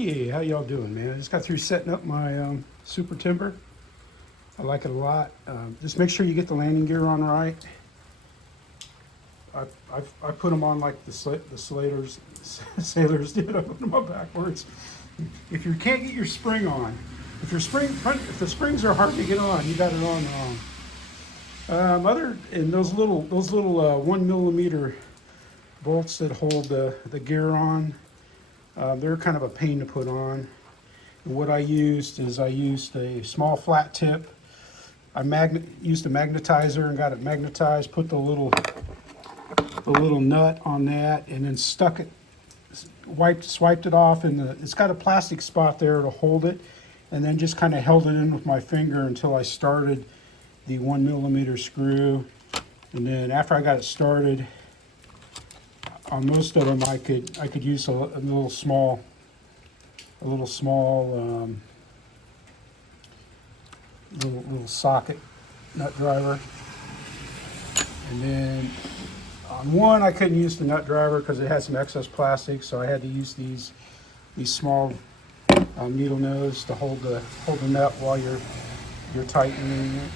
Okay, how y'all doing, man? I just got through setting up my super timber. I like it a lot. Just make sure you get the landing gear on right. I put them on like the sailors did. I put them on backwards. If you can't get your spring on, if the springs are hard to get on, you got it on wrong. And those little 1 millimeter bolts that hold the gear on, they're kind of a pain to put on. And what I used is a small flat tip. I used a magnetizer and got it magnetized. Put the little nut on that, and then stuck it, swiped it off, and it's got a plastic spot there to hold it, and then just kind of held it in with my finger until I started the 1 millimeter screw. And then after I got it started, on most of them I could use a little small little socket nut driver. And then on one I couldn't use the nut driver because it had some excess plastic, so I had to use these small needle nose to hold the nut while you're tightening it.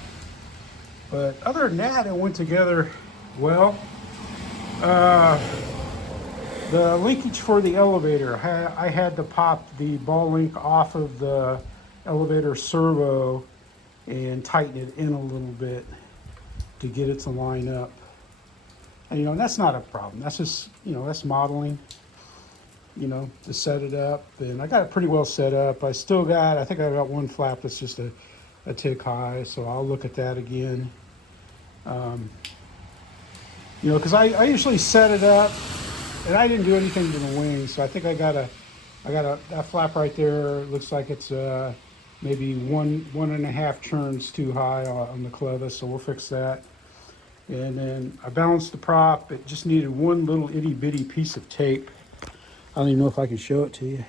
But other than that, it went together well. The linkage for the elevator, I had to pop the ball link off of the elevator servo and tighten it in a little bit to get it to line up. And that's not a problem. That's just, that's modeling, to set it up. And I got it pretty well set up. I think I got one flap that's just a tick high, so I'll look at that again. Because I usually set it up, and I didn't do anything to the wings, so I think I got that flap right there. It looks like it's maybe one and a half turns too high on the clevis, so we'll fix that. And then I balanced the prop. It just needed one little itty bitty piece of tape. I don't even know if I can show it to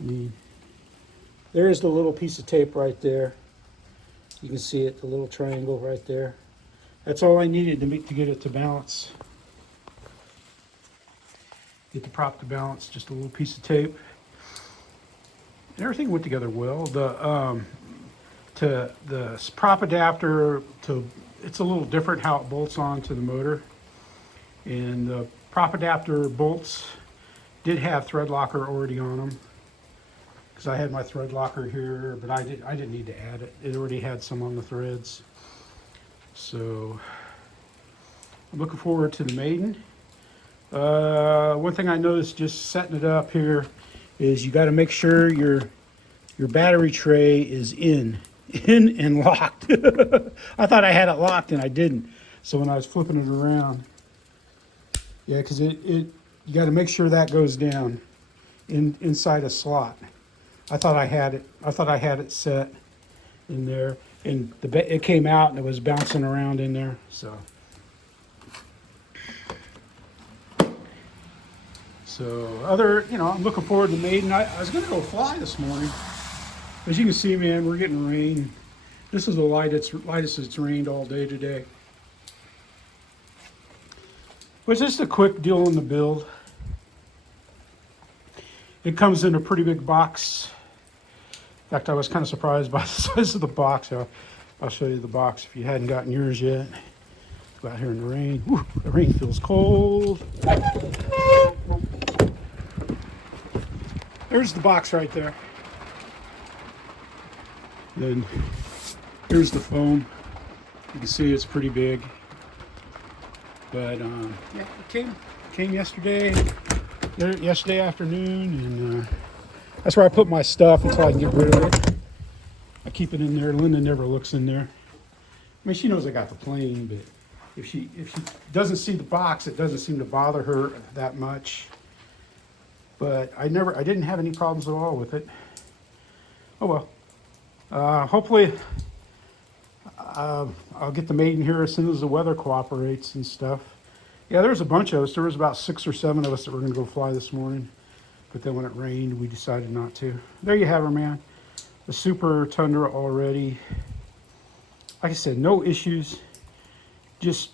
you. There's the little piece of tape right there. You can see it, the little triangle right there. That's all I needed to get it to balance. Get the prop to balance, just a little piece of tape. And everything went together well. The prop adapter, it's a little different how it bolts on to the motor. And the prop adapter bolts did have thread locker already on them, because I had my thread locker here, but I didn't need to add it. It already had some on the threads. So I'm looking forward to the maiden. One thing I noticed just setting it up here is you got to make sure your battery tray is in and locked. I thought I had it locked and I didn't. So when I was flipping it around, yeah, because you got to make sure that goes down inside a slot. I thought I had it set in there, and it came out and it was bouncing around in there. So I'm looking forward to maiden. I was going to go fly this morning. As you can see, man, we're getting rain. This is the lightest it's rained all day today. But just a quick deal on the build. It comes in a pretty big box. In fact, I was kind of surprised by the size of the box. I'll show you the box if you hadn't gotten yours yet. Go out here in the rain. Whew, the rain feels cold. There's the box right there. Then here's the foam. You can see it's pretty big. But yeah, it came yesterday afternoon, and that's where I put my stuff until I can get rid of it. I keep it in there. Linda never looks in there. I mean, she knows I got the plane, but if she doesn't see the box, it doesn't seem to bother her that much. But I didn't have any problems at all with it. Oh well. Hopefully I'll get the maiden here as soon as the weather cooperates and stuff. Yeah, there's a bunch of us. There was about 6 or 7 of us that were going to go fly this morning. But then when it rained, we decided not to. There you have her, man. The Super Tundra already. Like I said, no issues. Just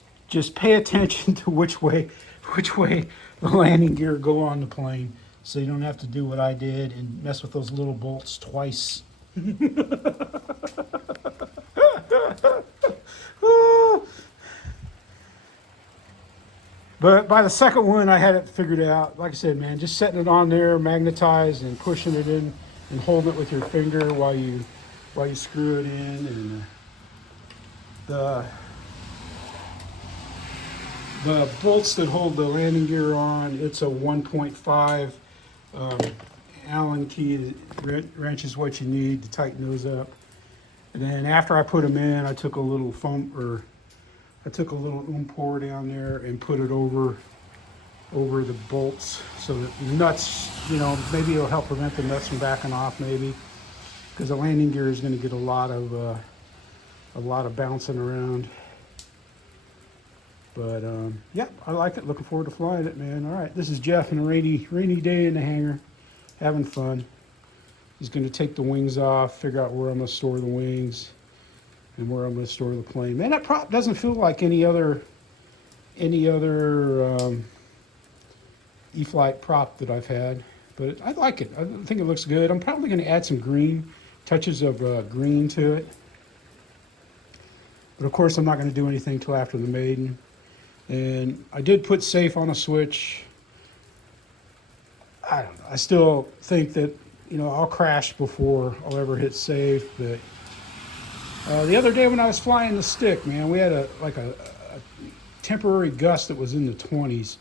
pay attention to which way the landing gear go on the plane. so you don't have to do what I did and mess with those little bolts twice. But by the second one, I had it figured out. Like I said, man, just setting it on there, magnetized, and pushing it in, and holding it with your finger while you screw it in. And the bolts that hold the landing gear on, it's a 1.5 Allen key. Wrench is what you need to tighten those up. And then after I put them in, I took a little pour down there and put it over the bolts so that the nuts, you know, maybe it'll help prevent the nuts from backing off, maybe, because the landing gear is going to get a lot of bouncing around. But yeah, I like it. Looking forward to flying it, man. All right, this is Jeff on a rainy day in the hangar, having fun. He's going to take the wings off, figure out where I'm going to store the wings, and where I'm going to store the plane. Man, that prop doesn't feel like any other Eflite prop that I've had, but I like it. I think it looks good. I'm probably going to add some touches of green to it. But of course, I'm not going to do anything till after the maiden. And I did put safe on a switch. I don't know. I still think that, you know, I'll crash before I'll ever hit safe, but the other day when I was flying the stick, man, we had a temporary gust that was in the 20s,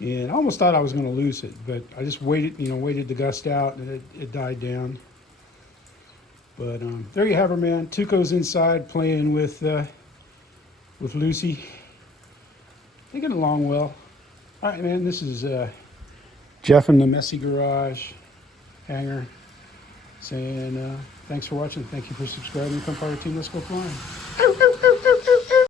and I almost thought I was going to lose it, but I just waited the gust out, and it died down. But there you have her, man. Tuco's inside playing with Lucy. They're getting along well. All right, man. This is Jeff in the messy garage hangar saying thanks for watching. Thank you for subscribing. Come part of Team Let's Go Flying.